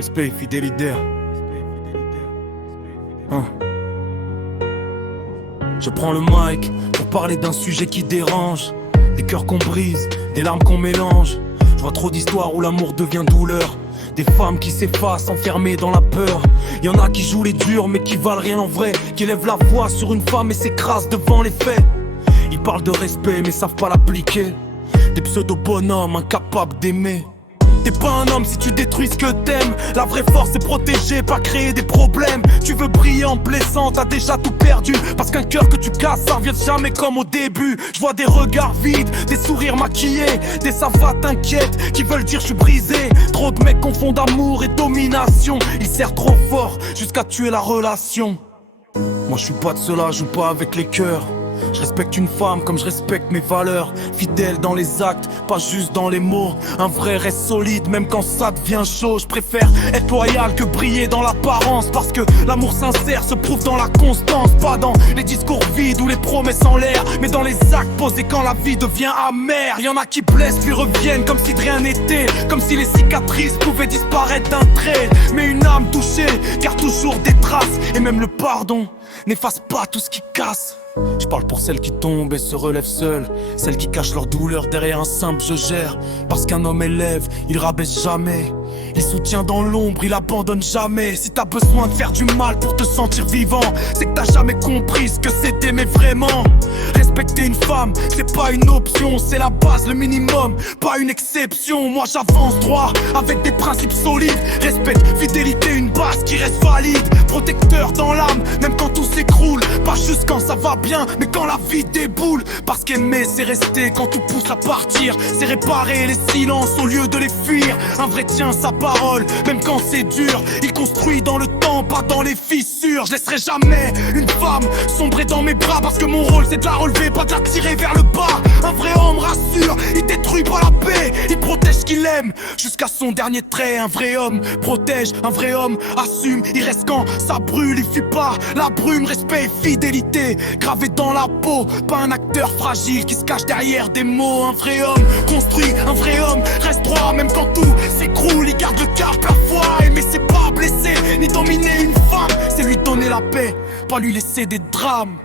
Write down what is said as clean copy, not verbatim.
Respect et fidélité. Hein. Je prends le mic pour parler d'un sujet qui dérange. Des cœurs qu'on brise, des larmes qu'on mélange. Je vois trop d'histoires où l'amour devient douleur. Des femmes qui s'effacent, enfermées dans la peur. Y'en a qui jouent les durs mais qui valent rien en vrai. Qui lèvent la voix sur une femme et s'écrasent devant les faits. Ils parlent de respect mais savent pas l'appliquer. Des pseudo-bonhommes incapables d'aimer. T'es pas un homme si tu détruis ce que t'aimes. La vraie force c'est protéger, pas créer des problèmes. Tu veux briller en blessant, t'as déjà tout perdu. Parce qu'un cœur que tu casses, ça revient jamais comme au début. Je vois des regards vides, des sourires maquillés, des savates inquiètes qui veulent dire je suis brisé. Trop de mecs confondent amour et domination. Ils serrent trop fort jusqu'à tuer la relation. Moi je suis pas de cela, je joue pas avec les cœurs. Je respecte une femme comme je respecte mes valeurs. Fidèle dans les actes, pas juste dans les mots. Un vrai reste solide même quand ça devient chaud. Je préfère être loyal que briller dans l'apparence. Parce que l'amour sincère se prouve dans la constance. Pas dans les discours vides ou les promesses en l'air, mais dans les actes posés quand la vie devient amère. Y'en a qui blessent puis reviennent comme si de rien n'était. Comme si les cicatrices pouvaient disparaître d'un trait. Mais une âme touchée garde toujours des traces. Et même le pardon n'efface pas tout ce qui casse. Je parle pour celles qui tombent et se relèvent seules. Celles qui cachent leur douleur derrière un simple je gère. Parce qu'un homme élève, il rabaisse jamais. Il soutient dans l'ombre, il abandonne jamais. Si t'as besoin de faire du mal pour te sentir vivant, c'est que t'as jamais compris ce que c'est d'aimer vraiment. Respecter une femme, c'est pas une option, c'est la base, le minimum, pas une exception. Moi j'avance droit, avec des principes solides. Respect, fidélité, une base qui reste valide. Protecteur dans l'âme, même quand tout s'écroule. Pas juste quand ça va bien, mais quand la vie déboule. Parce qu'aimer c'est rester quand tout pousse à partir. C'est réparer les silences au lieu de les fuir. Un vrai tient sa parole, même quand c'est dur. Il construit dans le temps, pas dans les fissures. Je laisserai jamais une femme sombrer dans mes bras. Parce que mon rôle c'est de la relever, pas de la tirer vers le bas. Un vrai homme rassure, il détruit pas la paix. Il protège ce qu'il aime, jusqu'à son dernier trait. Un vrai homme protège, un vrai homme assume. Il reste quand ça brûle, il fuit pas la brume. Respect et fidélité, gravé dans la peau. Pas un acteur fragile qui se cache derrière des mots. Un vrai homme construit, un vrai homme reste droit. Même quand tout s'écroule, il garde le cap, la foi. Aimer c'est pas blesser, ni dominer une femme. C'est lui donner la paix, pas lui laisser des drames.